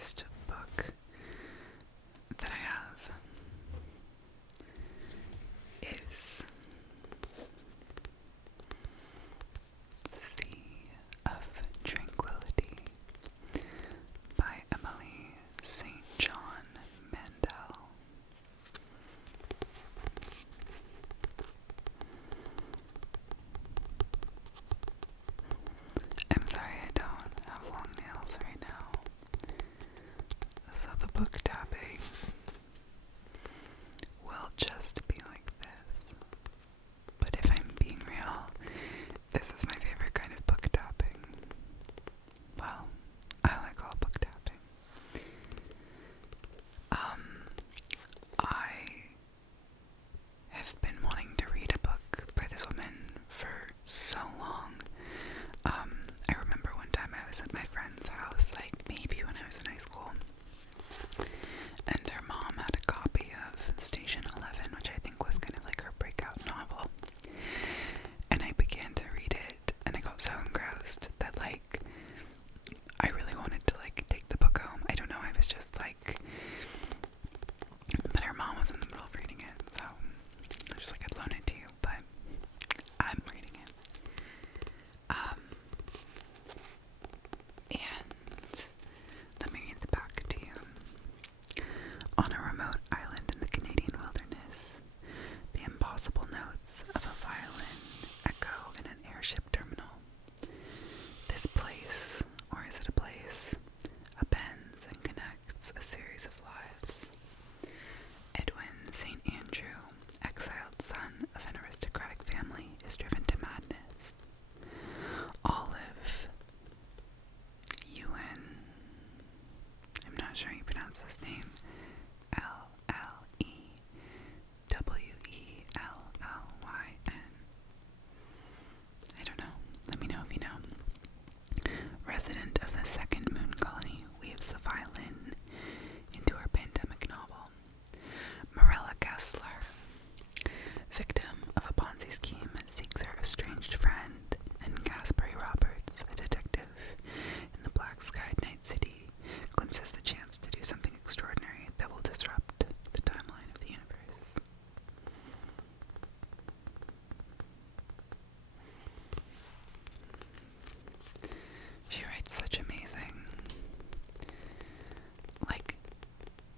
first book that I have is Sea of Tranquility by Emily St. John Mandel. I'm sorry I don't have long nails right now, so the book tapping will just be like this. But if I'm being real, this is my favorite kind of book tapping. Well, I like all book tapping. I have been wanting to read a book by this woman for so long. I remember one time I was at my friend's house, like maybe when I was in high school, and her mom had a copy of Station 11, which I think was kind of like her breakout novel. And I began to read it, and I got so engrossed that like I really wanted to like take the book home. I don't know, I was just like, but her mom was in the middle of reading it, so I was just like, I'd loan it to you, but I'm reading it. And let me read the back to you. On a remote island in the Canadian wilderness, the impossible notes of a violin echo in an airship terminal. This place, or is it a place, appends and connects a series of lives. Edwin St. Andrew, exiled son of an aristocratic family, is driven to madness. Olive Ewan, I'm not sure how you pronounce this name, Lelewellyn. I don't know. Let me know if you know. Resident of the second moon colony, weaves the violin into her pandemic novel. Marilla Kessler, victim of a Ponzi scheme, seeks her estranged friend, and Gaspery Roberts, a detective in the black-skied night city, glimpses the chance to do something extraordinary that will disrupt the timeline of the universe. She writes such amazing, like,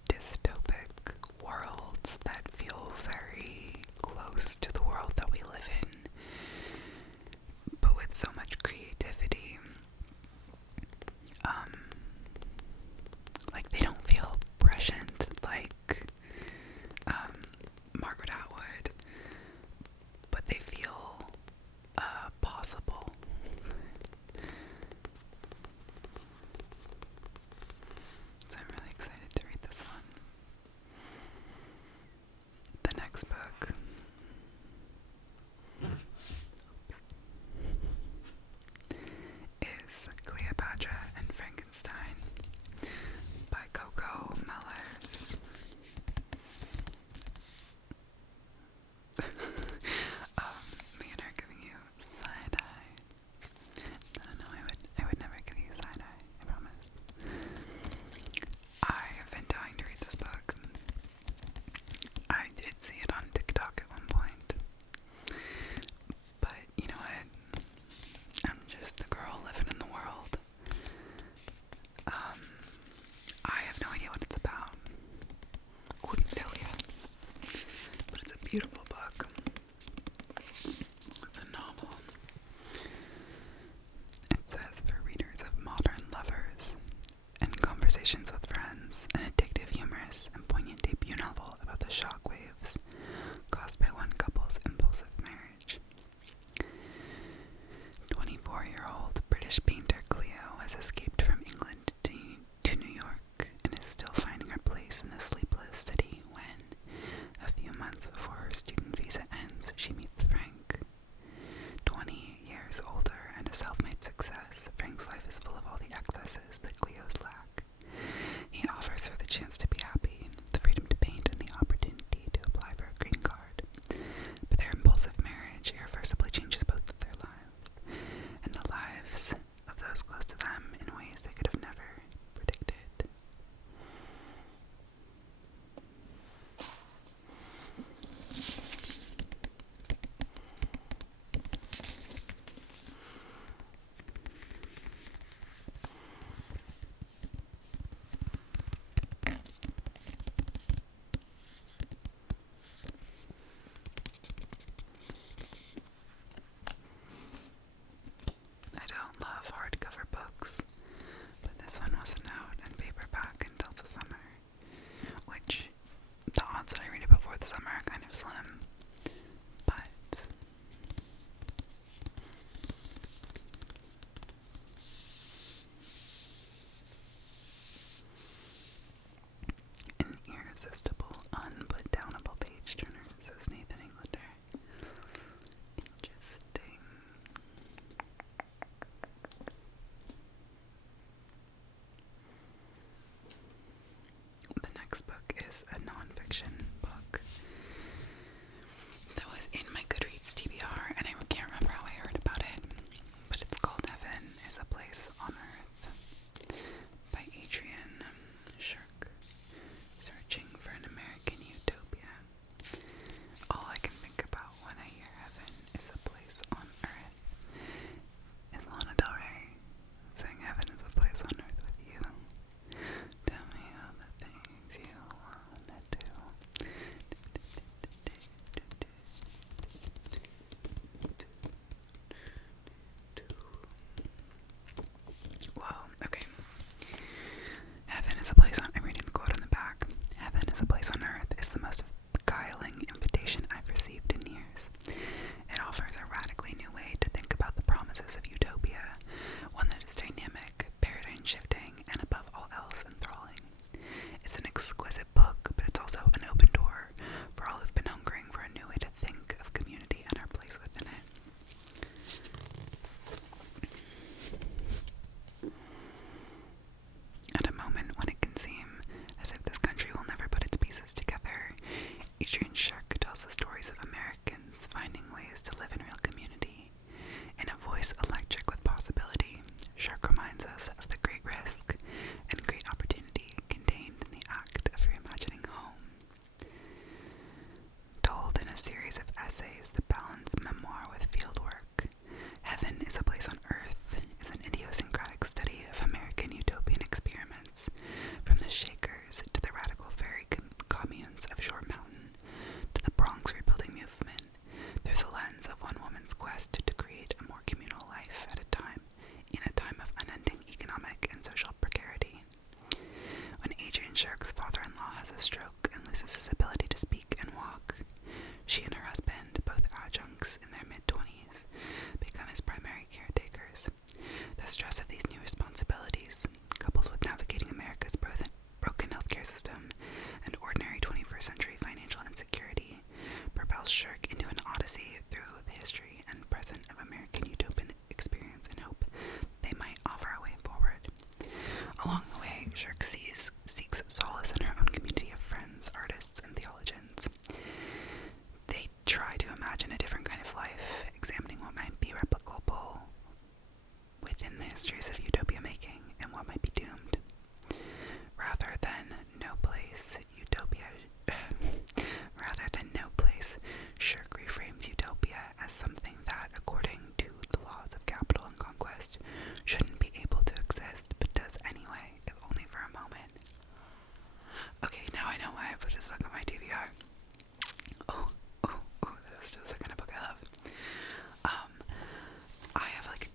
dystopic worlds that feel very close to the world that we live in, but with so much creativity. Like, they don't feel prescient like Margaret Atwood, but they feel possible. So I'm really excited to read this one. The next book is Cleopatra and Frankenstein by Coco Mellers. Me and her giving you side-eye. No, I would never give you side-eye, I promise. I have been dying to read this book. I did see it on TikTok at one point. But you know what? I'm just a girl living in the world. I have no idea what it's about. Couldn't tell you. But it's a beautiful book. It's a novel. It says, for readers of modern lovers and conversations with friends, an addictive, humorous, and poignant debut novel about the shockwaves caused by one couple's impulsive marriage. 24-year-old British painter Cleo has escaped from England to New York and is still finding her place in the sleepless city when, a few months before her student visa ends, she meets Frank. 20 years older and a self-made success, Frank's life is full of all the excesses that Cleo's lack. He offers her the chance to be happy, the freedom to paint, and the opportunity to apply for a green card. But their impulsive marriage irreversibly changes both of their lives, and the lives of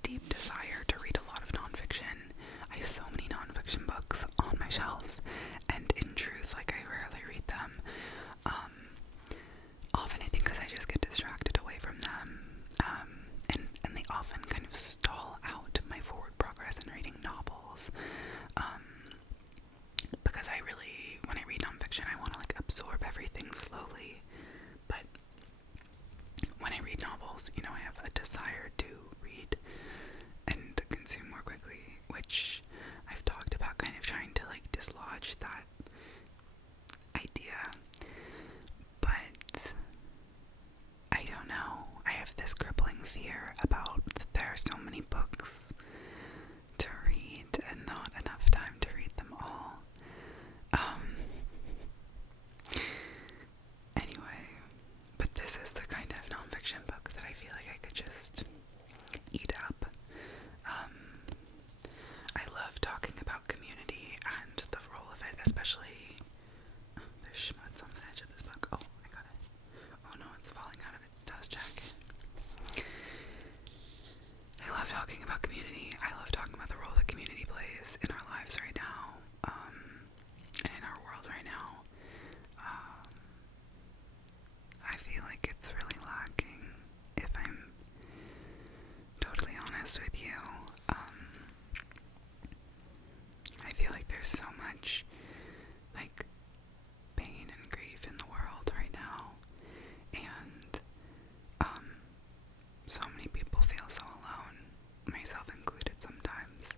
deep desire to read a lot of nonfiction. I have so many nonfiction books on my shelves, and in truth, like, I rarely read them. Often I think because I just get distracted away from them, and they often kind of stall out my forward progress in reading novels, because I really, when I read nonfiction, I want to, like, absorb everything slowly, but when I read novels, you know, I have a desire to read and consume more quickly, which I've talked about kind of trying to, like, dislodge that idea, but I don't know. I have this crippling fear about that there are so many books to read and not enough time to read them all. Anyway, but this is the kind of nonfiction book that I feel like I could just eat up. I love talking about community and the role of it, especially. There's schmutz on the edge of this book. Oh, I got it. Oh no, it's falling out of its dust jacket. I love talking about community. I love talking about the role that community plays in our lives right now, and in our world right now. I feel like it's really lacking, if I'm totally honest with you. I feel like there's so much, like, pain and grief in the world right now, and so many people feel so alone, myself included sometimes,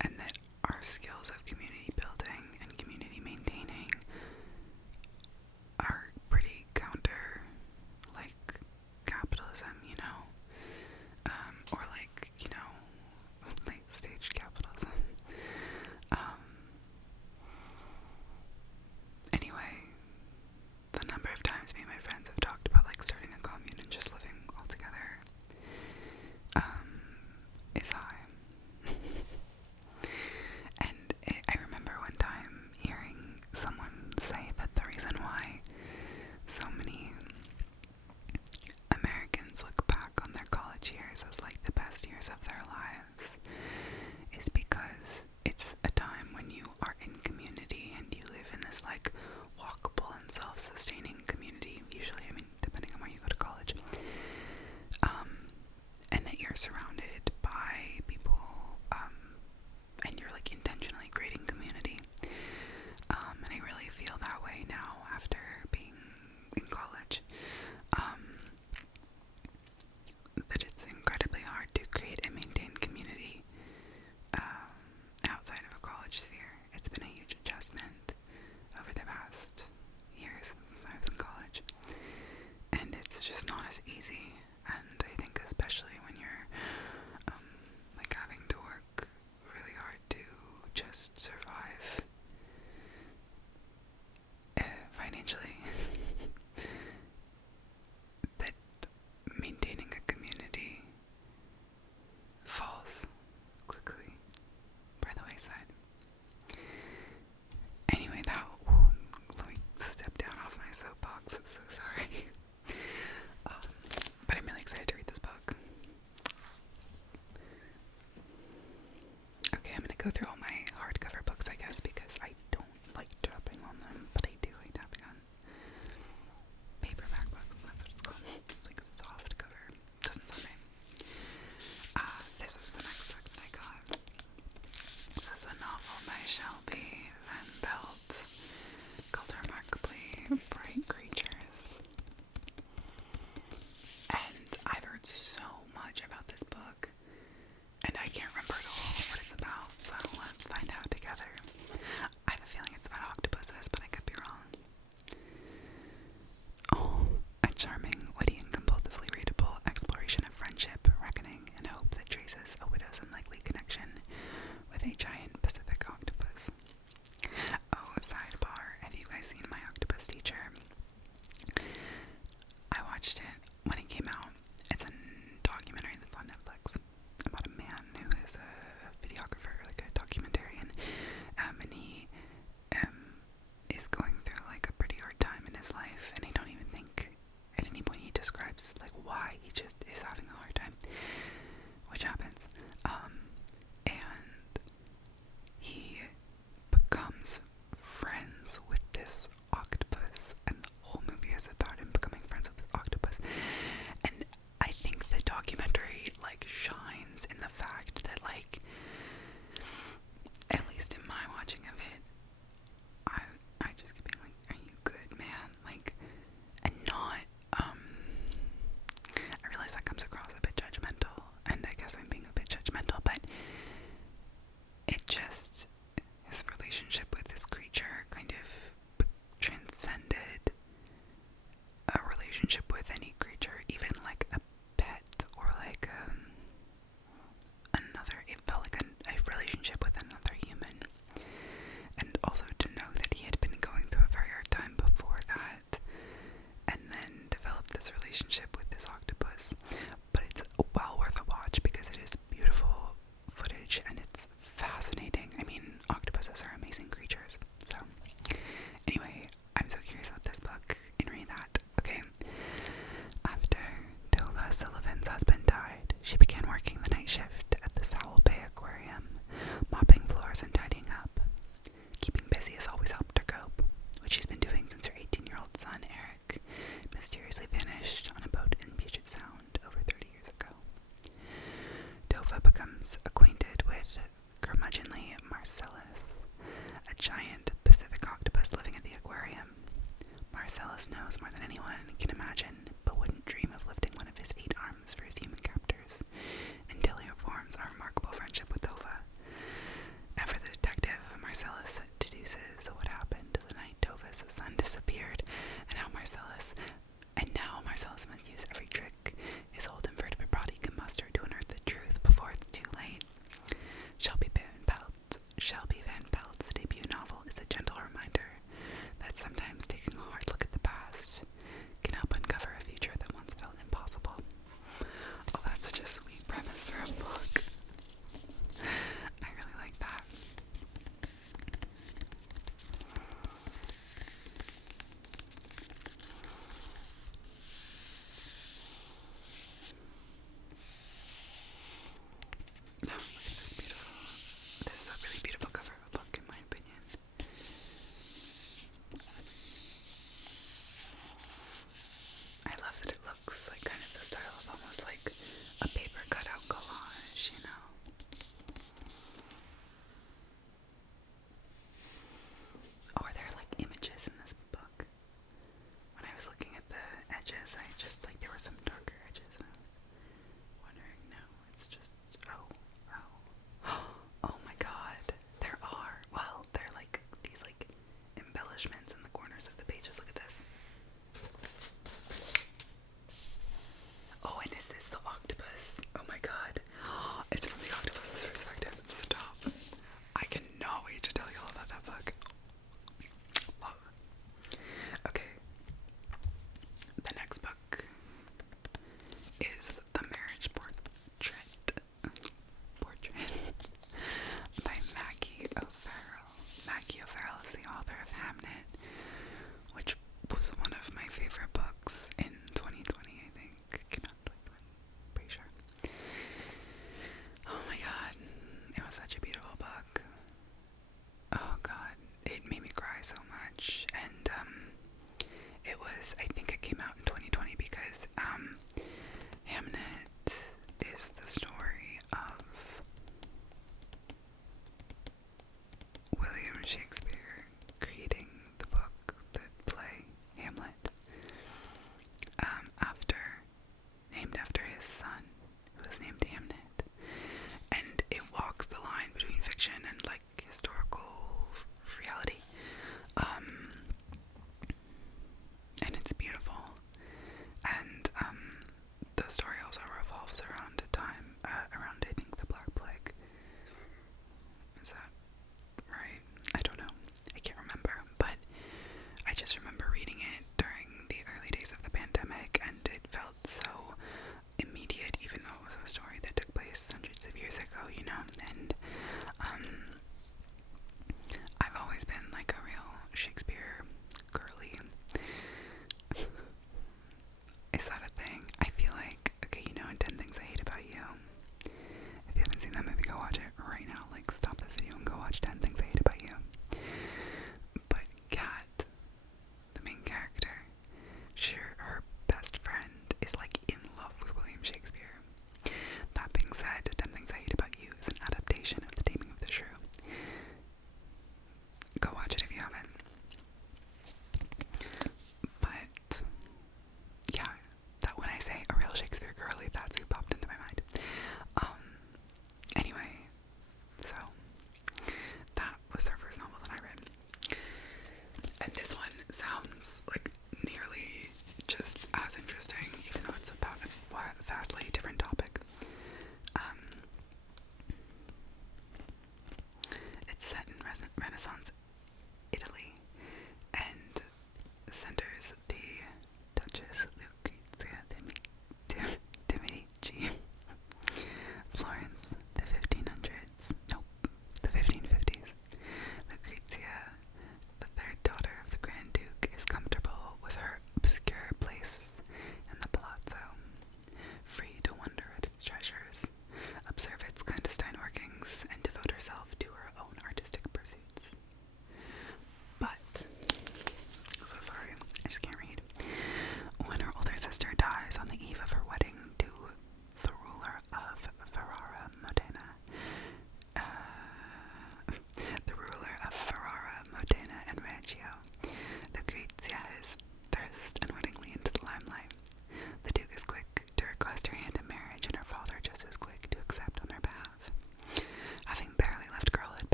and that our skills of community building and community maintaining are pretty counter, like, capitalism, you know, or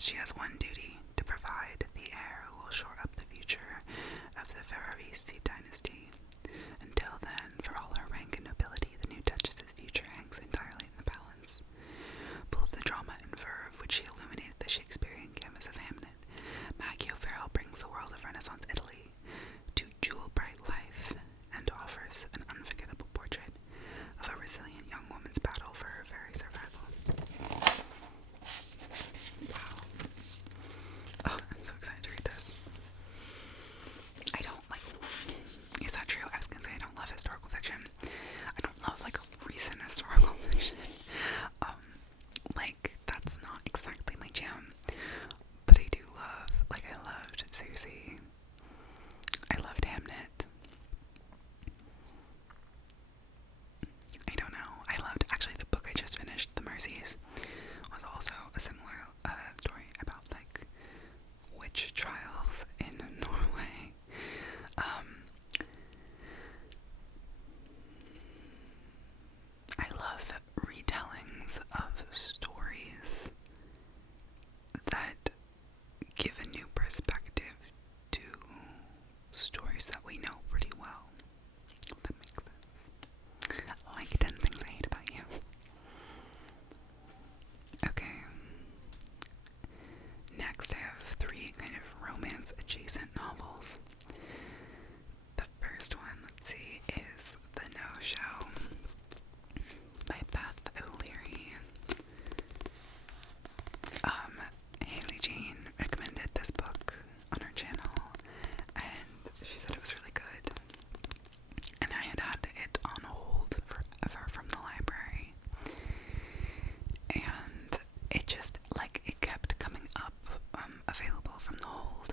says she has one duty: to provide the heir who will shore up the future of the Ferrarissi dynasty. Until then, for all her rank and nobility, the new Duchess's future hangs entirely in the balance. Full of the drama and verve which she illuminated the Shakespearean canvas of Hamlet, Maggie O'Farrell brings the world of Renaissance Italy to jewel-bright life and offers an unforgettable portrait of a resilient young woman's battle for her very survival. Wow. Oh, I'm so excited to read this. I don't like... Is that true? I was gonna say I don't love historical fiction. I don't love, like, recent historical fiction. Like, that's not exactly my jam. But I do love, like, I loved Susie. I loved Hamnet. I don't know. I loved, actually, the book I just finished, The Mercies, was also a similar story about, like, witch trials in Norway. I love retellings of stories that give a new perspective to stories that we know pretty well. If that makes sense. Like 10 Things I Hate About You. Okay. Next, I have 3 kind of romance adjacent novels. The first one, let's see, is The No Show by Beth O'Leary. Haley Jane recommended this book on her channel, and she said it was really good. And I had it on hold forever from the library, and it just, like, it kept coming up, available from the hold,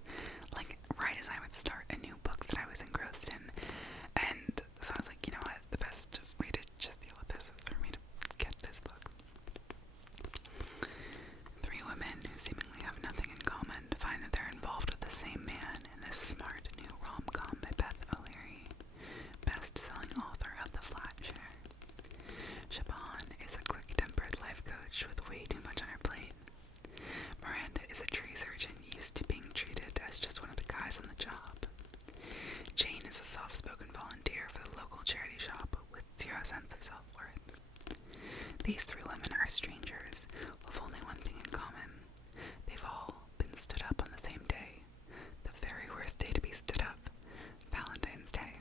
like, right as I would start a new book that I was engrossed in. And so I was like, you know what, the best way to just deal with this is for me to get this book. 3 women who seemingly have nothing in common find that they're involved with the same man in this smart new rom-com by Beth O'Leary, best-selling author of The Flat Share. Siobhan is a quick-tempered life coach with way too much on her plate. Miranda is a tree surgeon used to being treated as just one of the guys on the job. Jane is a soft-spoken volunteer for the local charity shop with 0 sense of self-worth. These 3 women are strangers with only one thing in common. They've all been stood up on the same day. The very worst day to be stood up. Valentine's Day.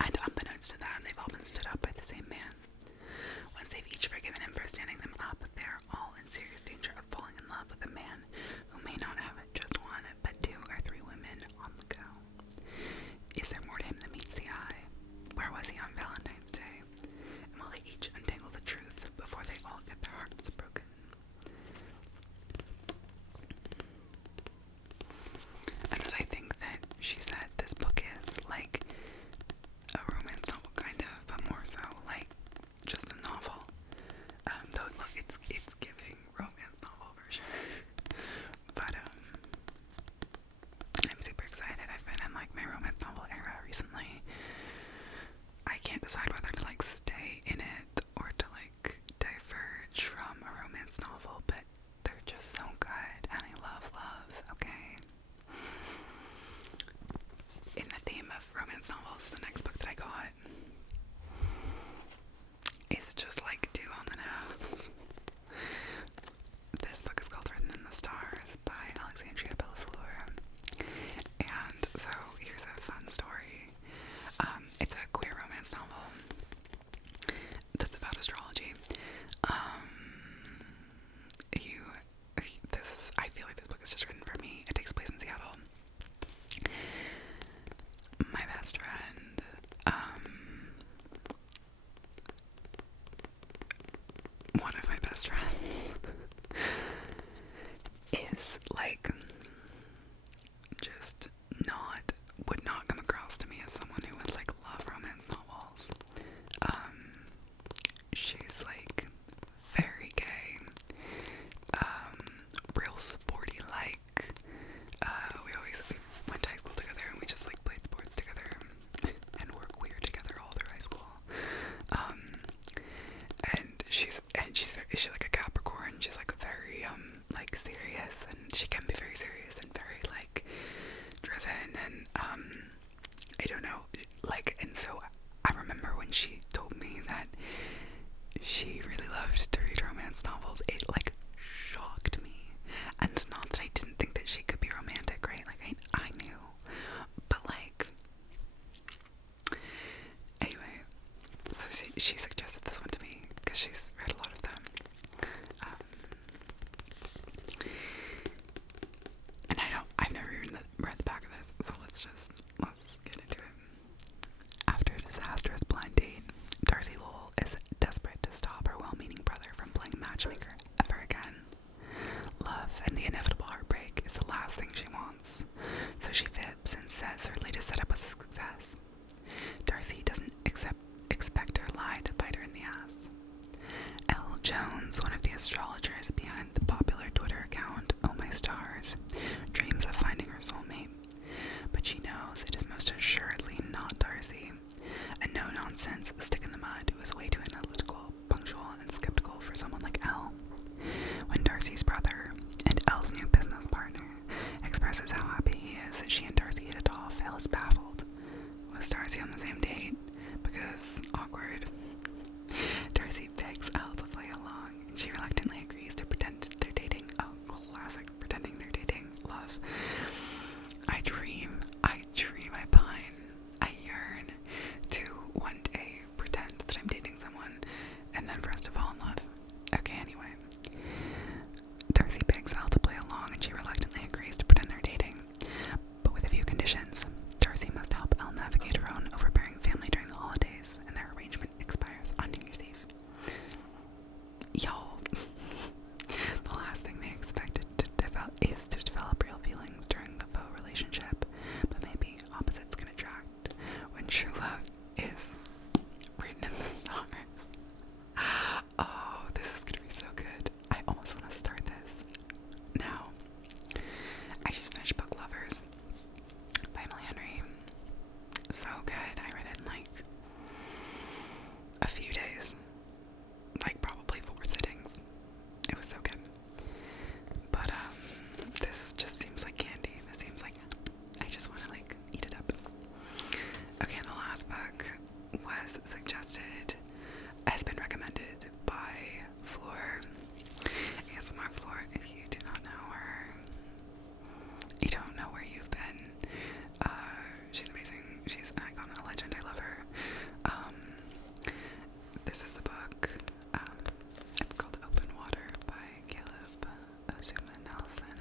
And unbeknownst to them, they've all been stood up by the same man. Once they've each forgiven him for standing them up, they are all in serious danger of falling in love with a man who may not have just 1, but 2 or 3 women on the go. Is there more to him than meets the eye? Where was he on Valentine's Day? And will they each untangle the truth before they all get their hearts broken? And as I think that she said, this book is like a romance novel, kind of, but more so like just a novel. Though look, it's giving romance novel for sure. But I'm super excited. I've been in like my romance novel era recently. I can't decide whether to like stay in it or to like diverge from a romance novel, but they're just so good, and I love love, okay? In the theme of romance novels, the next book that I got is just like 2 on the nose. This book is called Written in the Stars by Alexandria Bellafleur. And so here's a fun story. It's a queer romance novel that's about astrology. I feel like this book is just written for me. It takes place in Seattle. My best friend, one of my best friends, is like just would not come across to me as someone who would like love romance novels. She's like very gay, real sporty like. We went to high school together and we just like played sports together and were queer together all through high school. And she's like a Capricorn. She's like very like serious says her latest setup was a success. Darcy doesn't expect her lie to bite her in the ass. L. Jones, one of the astrologers behind the popular Twitter account Oh My Stars, dreams of finding her soulmate, but she knows it is most assuredly not Darcy, a no-nonsense stick-in-the-mud who is way too analytical, punctual, and skeptical for someone like Elle. When Darcy's brother, and Elle's new business partner, expresses how happy he is that she and Darcy hit it off, Elle is baffled. Was Darcy on the same date? Because awkward. Darcy begs Elle to play along, and she reluctantly agrees to pretend they're dating. Oh, classic pretending they're dating. Love. I dream, I pine, I yearn to one day pretend that I'm dating someone, and then for us to fall in love. Okay, anyway. Darcy begs Elle to play along, and she reluctantly agrees to pretend they're dating, but with a few conditions. Darcy must help Elle navigate her own overbearing family during the holidays, and their arrangement expires on New Year's Eve. Y'all, the last thing they expected is to develop real feelings during the faux relationship, but maybe opposites can attract when true love is written in the stars. Oh, this is gonna be so good. I almost want to start this now. I just finished Book Lovers by Emily Henry. So good. I read it in like a few days, like probably 4 sittings. It was so good. But this just seems like candy. This seems like I just want to like eat it up. Okay, and the last book was suggested, has been recommended by Floor. ASMR Floor, if you do not know her, you don't know where you've been. She's amazing. She's an icon, a legend. I love her. This is the book. It's called Open Water by Caleb Ozuma Nelson.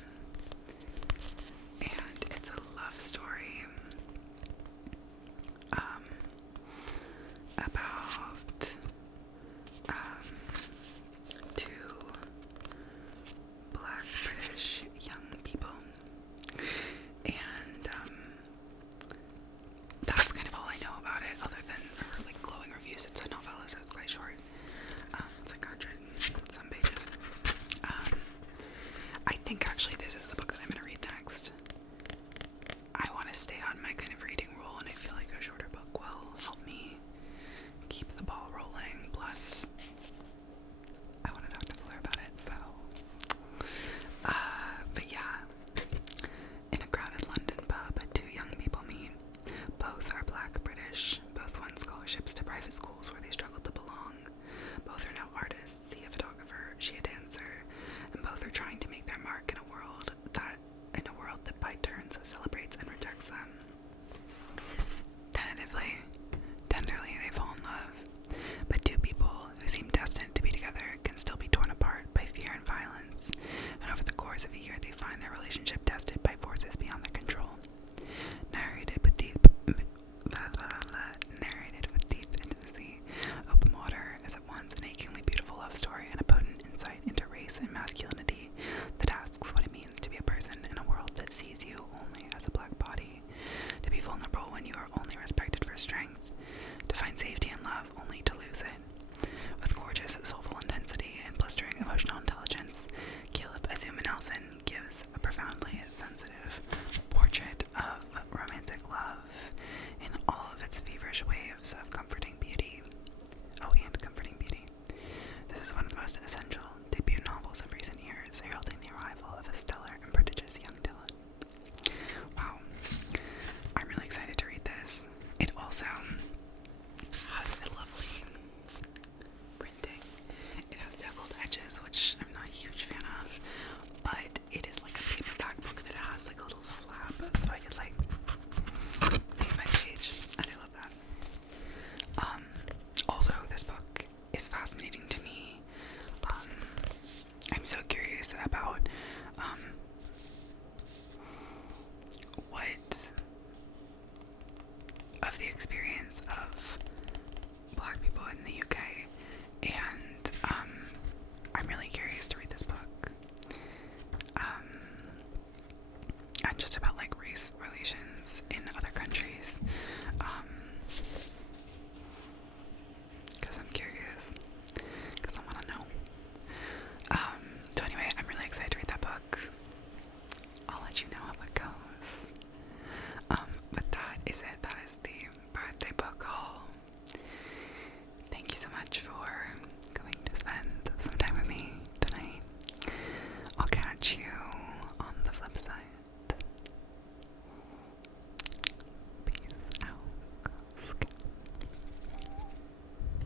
And it's a love story about two Black British young people. And that's kind of all I know about it, other than her like glowing reviews. It's a novella, so it's quite short. It's like 100 and some pages. I think actually this is the book that I'm gonna read next. I want to stay on my kind of reading roll, and I feel like a shorter book will help me keep the ball rolling. Plus, I want to talk to Fleur about it, so. But yeah, in a crowded London pub, 2 young people meet. Both are Black British. Both won scholarships to private schools where they struggled to belong. Both are now artists. He a photographer, she a dancer, and both are trying to make their mark in a world that by turns celebrates and rejects them. Tentatively, tenderly, they fall in love. But 2 people who seem destined to be together can still be torn apart by fear and violence, and over the course of a year they find their relationship tested by forces beyond their control. Narrated with deep intimacy, Open Water is at once an achingly beautiful love story and a potent insight into race and masculinity that asks what it means to be a person in a world that sees you only as a black body, to be vulnerable when you are only respected for strength, to find safety in love only to lose it. With gorgeous soulful intensity and blistering emotional intelligence, Caleb Azuma Nelson gives a profoundly sensitive portrait of romantic love in all of its feverish waves of comforting beauty. Oh, and comforting beauty. This is one of the most essential debut novels of recent years, heralding the arrival of a stellar and prodigious young talent. Wow. I'm really excited to read this. It also has a lovely printing. It has deckled edges, which I'm not a huge fan of, but it is like a paperback book that has like a little flap, so I could like save my page, and I love that. Also, this book is fascinating to me. I'm so curious about what of the experience of Black people in the UK